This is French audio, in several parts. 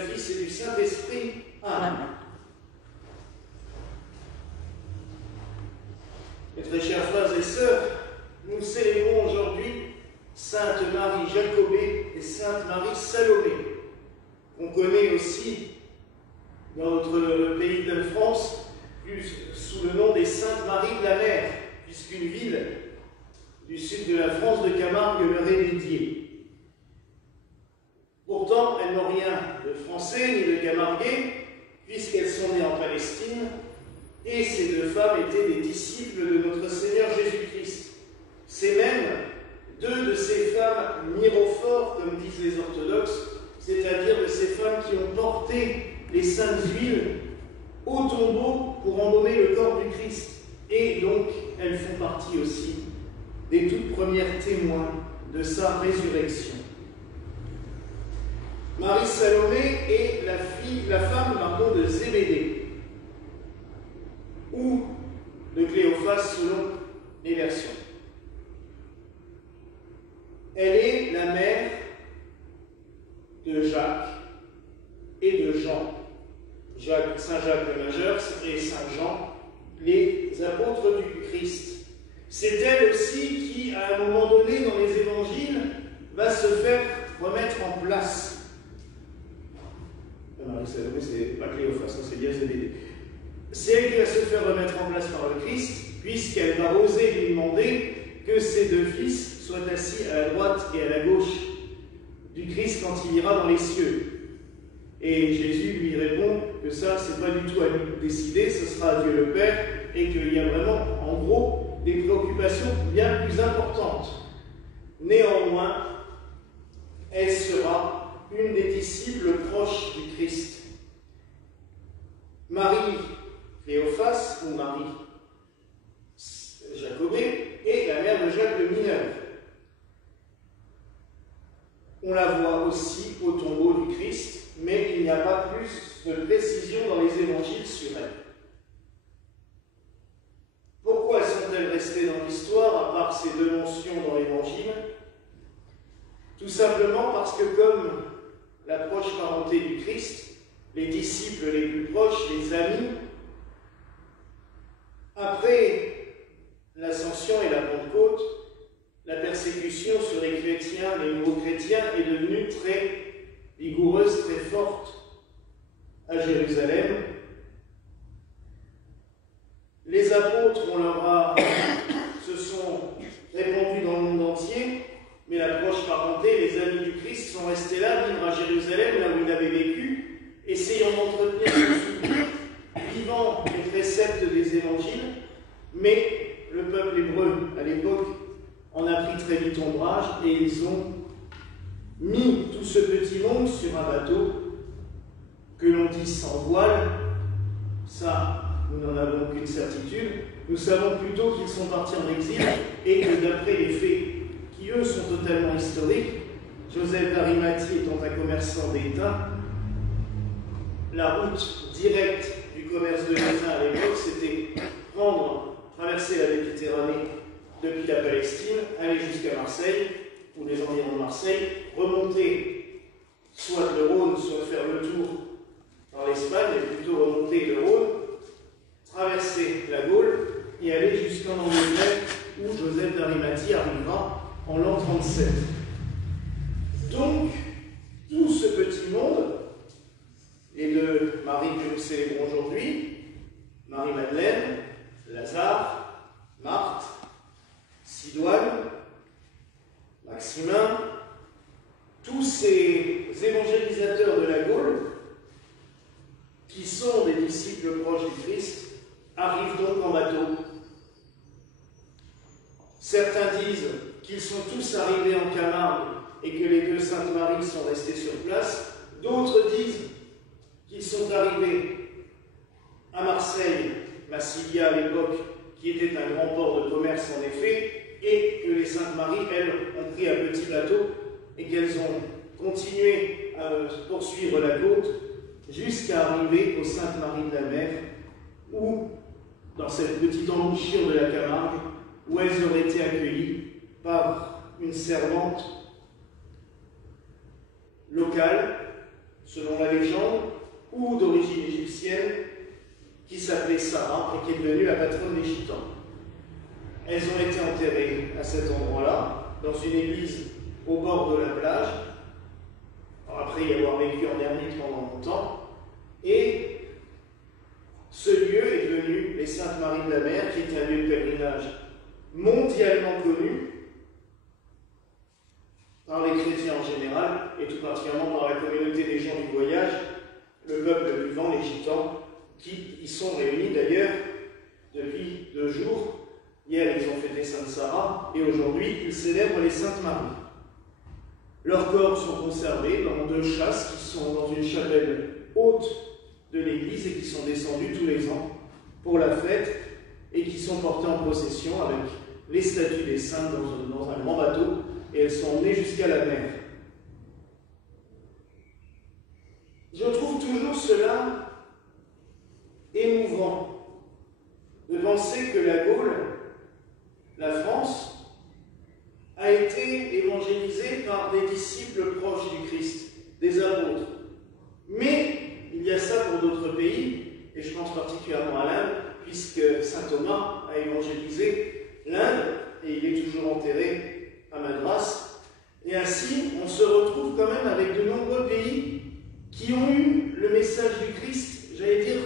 Fils et du Saint-Esprit. Amen. Mes très chers frères et sœurs, nous célébrons aujourd'hui Sainte Marie Jacobée et Sainte Marie Salomé, qu'on connaît aussi dans notre pays de France sous le nom des Saintes Maries de la Mer, puisqu'une ville du sud de la France, de Camargue, leur est dédiée. Pourtant, elles n'ont rien de français ni de camarguais, puisqu'elles sont nées en Palestine, et ces deux femmes étaient des disciples de notre Seigneur Jésus-Christ. C'est même deux de ces femmes mirophores, comme disent les orthodoxes, c'est-à-dire de ces femmes qui ont porté les saintes huiles au tombeau pour embaumer le corps du Christ. Et donc, elles font partie aussi des toutes premières témoins de sa résurrection. Marie Salomé est la femme de Zébédée, ou de Cléophas selon les versions. Elle est la mère de Jacques et de Jean. Saint Jacques le Majeur et Saint Jean, les apôtres du Christ. C'est elle aussi qui, à un moment donné dans les évangiles, va se faire remettre en place. Marie Salomé, c'est pas Cléophas, c'est bien Zébédée. C'est elle qui va se faire remettre en place par le Christ, puisqu'elle va oser lui demander que ses deux fils soient assis à la droite et à la gauche du Christ quand il ira dans les cieux. Et Jésus lui répond que ça, c'est pas du tout à lui de décider, ce sera à Dieu le Père, et qu'il y a vraiment, en gros, des préoccupations bien plus importantes. Néanmoins, elle sera une des disciples proches du Christ. Marie Cléophas, ou Marie Jacobée, est la mère de Jacques le Mineur. On la voit aussi au tombeau du Christ, mais il n'y a pas plus de précision dans les évangiles sur elle. Pourquoi sont-elles restées dans l'histoire, à part ces deux mentions dans l'évangile? Tout simplement parce que, comme la proche parenté du Christ, les disciples les plus proches, les amis, après l'Ascension et la Pentecôte, la persécution sur les chrétiens, les nouveaux chrétiens, est devenue très vigoureuse, très forte à Jérusalem. Les apôtres, se sont répandus dans le monde entier, mais la proche parenté, les amis du Christ, sont restés là, vivre à Jérusalem, là où il avait vécu, essayant d'entretenir le souvenir, vivant les préceptes des évangiles, mais le peuple hébreu, à l'époque, en a pris très vite ombrage, et ils ont mis tout ce petit monde sur un bateau que l'on dit sans voile. Ça, nous n'en avons aucune certitude. Nous savons plutôt qu'ils sont partis en exil et que d'après les faits, qui eux sont totalement historiques, Joseph d'Arimathie étant un commerçant d'État, la route directe du commerce de l'État à l'époque, c'était traverser la Méditerranée depuis la Palestine, aller jusqu'à Marseille, ou les environs de Marseille, remonter soit le Rhône, soit faire le tour par l'Espagne, et plutôt remonter le Rhône, traverser la Gaule et aller jusqu'en Angleterre, où Joseph d'Arimathie arrivera en l'an 37. Donc, tout ce petit monde, et le Marie que nous célébrons aujourd'hui, Marie-Madeleine, Lazare, Marthe, Sidoine, Maximin, tous ces évangélisateurs de la Gaule, qui sont des disciples proches du Christ, arrivent donc en bateau. Certains disent qu'ils sont tous arrivés en Camargue et que les deux Saintes Maries sont restées sur place. D'autres disent qu'ils sont arrivés à Marseille, Massilia à l'époque, qui était un grand port de commerce en effet, et que les Saintes Maries, elles, ont pris un petit bateau et qu'elles ont continué à poursuivre la côte jusqu'à arriver aux Saintes Maries de la Mer, où, dans cette petite embouchure de la Camargue, où elles auraient été accueillies par une servante locale, selon la légende, ou d'origine égyptienne, qui s'appelait Sarah et qui est devenue la patronne des Gitans. Elles ont été enterrées à cet endroit-là, dans une église au bord de la plage, après y avoir vécu en ermite pendant longtemps, et ce lieu est devenu les Saintes Maries de la Mer, qui est un lieu de pèlerinage mondialement connu par les chrétiens en général, et tout particulièrement par la communauté des gens du voyage, le peuple vivant, les Gitans, qui y sont réunis d'ailleurs depuis 2 jours. Hier, ils ont fêté Sainte Sarah, et aujourd'hui, ils célèbrent les Saintes Maries. Leurs corps sont conservés dans 2 chasses qui sont dans une chapelle haute de l'église et qui sont descendues tous les ans pour la fête et qui sont portées en procession avec les statues des saints dans un grand bateau, et elles sont emmenées jusqu'à la mer. Je trouve toujours cela émouvant de penser que la Gaule, la France, a été évangélisée par des disciples proches du Christ, des apôtres. Mais il y a ça pour d'autres pays, et je pense particulièrement à l'Inde, puisque saint Thomas a évangélisé l'Inde, et il est toujours enterré à Madras. Et ainsi, on se retrouve quand même avec de nombreux pays qui ont eu le message du Christ, j'allais dire,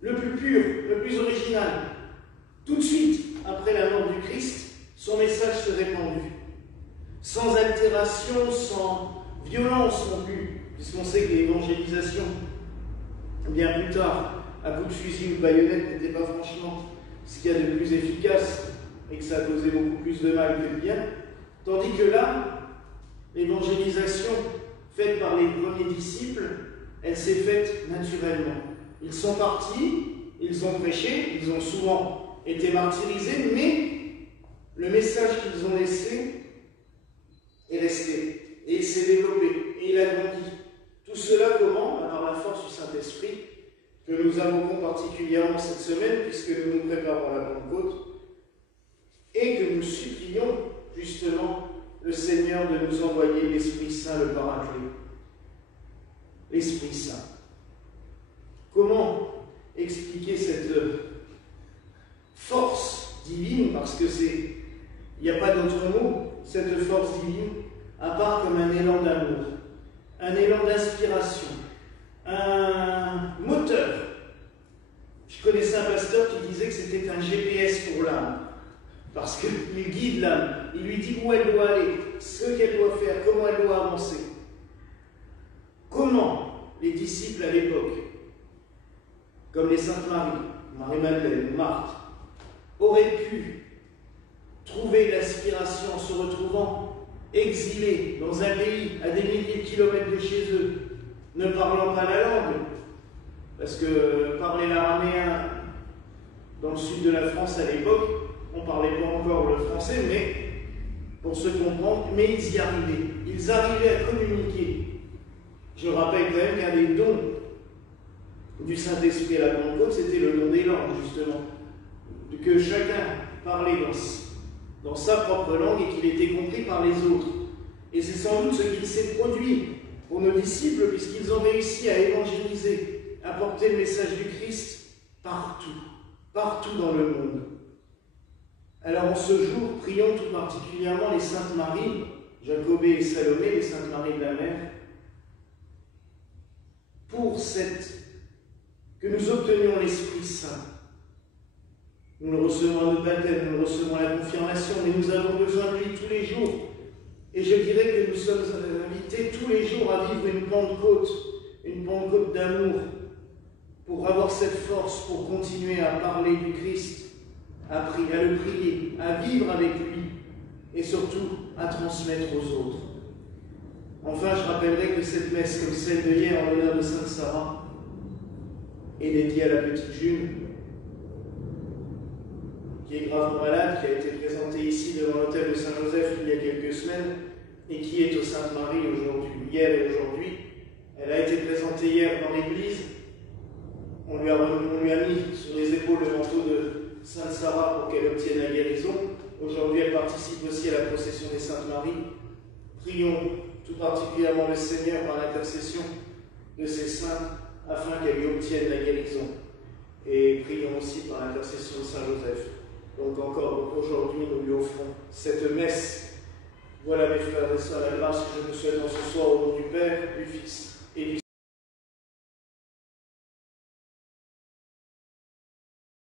le plus pur, le plus original. Tout de suite, après la mort du Christ, son message se répandit. Sans altération, sans violence non plus, puisqu'on sait que l'évangélisation, bien plus tard, à bout de fusil ou de baïonnette, n'était pas franchement ce qu'il y a de plus efficace, et que ça causait beaucoup plus de mal que de bien. Tandis que là, l'évangélisation faite par les premiers disciples, elle s'est faite naturellement. Ils sont partis, ils ont prêché, ils ont souvent été martyrisés, mais le message qu'ils ont laissé est resté, et il s'est développé, et il a grandi. Tout cela comment? Par la force du Saint-Esprit, que nous invoquons particulièrement cette semaine, puisque nous nous préparons à la Pentecôte, et que nous supplions justement le Seigneur de nous envoyer l'Esprit Saint, le Paraclet. L'Esprit Saint. Comment expliquer cette force divine, parce que il n'y a pas d'autre mot, cette force divine, à part comme un élan d'amour, un élan d'inspiration, un moteur. Je connaissais un pasteur qui disait que c'était un GPS pour l'âme, parce qu'il guide l'âme, il lui dit où elle doit aller, ce qu'elle doit faire, comment elle doit avancer. Comment les disciples à l'époque, comme les Saintes Marie, Marie-Madeleine, Marthe, auraient pu trouver l'aspiration en se retrouvant exilés dans un pays à des milliers de kilomètres de chez eux, ne parlant pas la langue, parce que parler l'araméen dans le sud de la France à l'époque, on ne parlait pas encore le français, mais pour se comprendre, mais ils y arrivaient. Ils arrivaient à communiquer. Je rappelle quand même qu'un des dons du Saint-Esprit à la Pentecôte, c'était le don des langues, justement. Que chacun parlait dans sa propre langue et qu'il était compris par les autres. Et c'est sans doute ce qu'il s'est produit pour nos disciples, puisqu'ils ont réussi à évangéliser, à porter le message du Christ partout, partout dans le monde. Alors en ce jour, prions tout particulièrement les Saintes Maries, Jacobée et Salomé, les Saintes Maries de la Mer, pour que nous obtenions l'Esprit Saint. Nous le recevons à notre baptême, nous le recevons à la confirmation, mais nous avons besoin de lui tous les jours. Et je dirais que nous sommes invités tous les jours à vivre une Pentecôte d'amour, pour avoir cette force, pour continuer à parler du Christ, à le prier, à vivre avec lui, et surtout à transmettre aux autres. Enfin, je rappellerai que cette messe, comme celle de hier en l'honneur de Sainte Sarah, est dédiée à la petite Jules, qui est gravement malade, qui a été présentée ici devant l'hôtel de Saint-Joseph il y a quelques semaines, et qui est aux Saintes Maries aujourd'hui, hier et aujourd'hui. Elle a été présentée hier dans l'église. On lui a mis sur les épaules le manteau de Sainte Sarah pour qu'elle obtienne la guérison. Aujourd'hui, elle participe aussi à la procession des Saintes Maries. Prions tout particulièrement le Seigneur par l'intercession de ses saints, afin qu'elle lui obtienne la guérison. Et prions aussi par l'intercession de Saint Joseph. Donc encore aujourd'hui, nous lui offrons cette messe. Voilà mes frères et sœurs, la grâce que je nous souhaite en ce soir au nom du Père, du Fils et du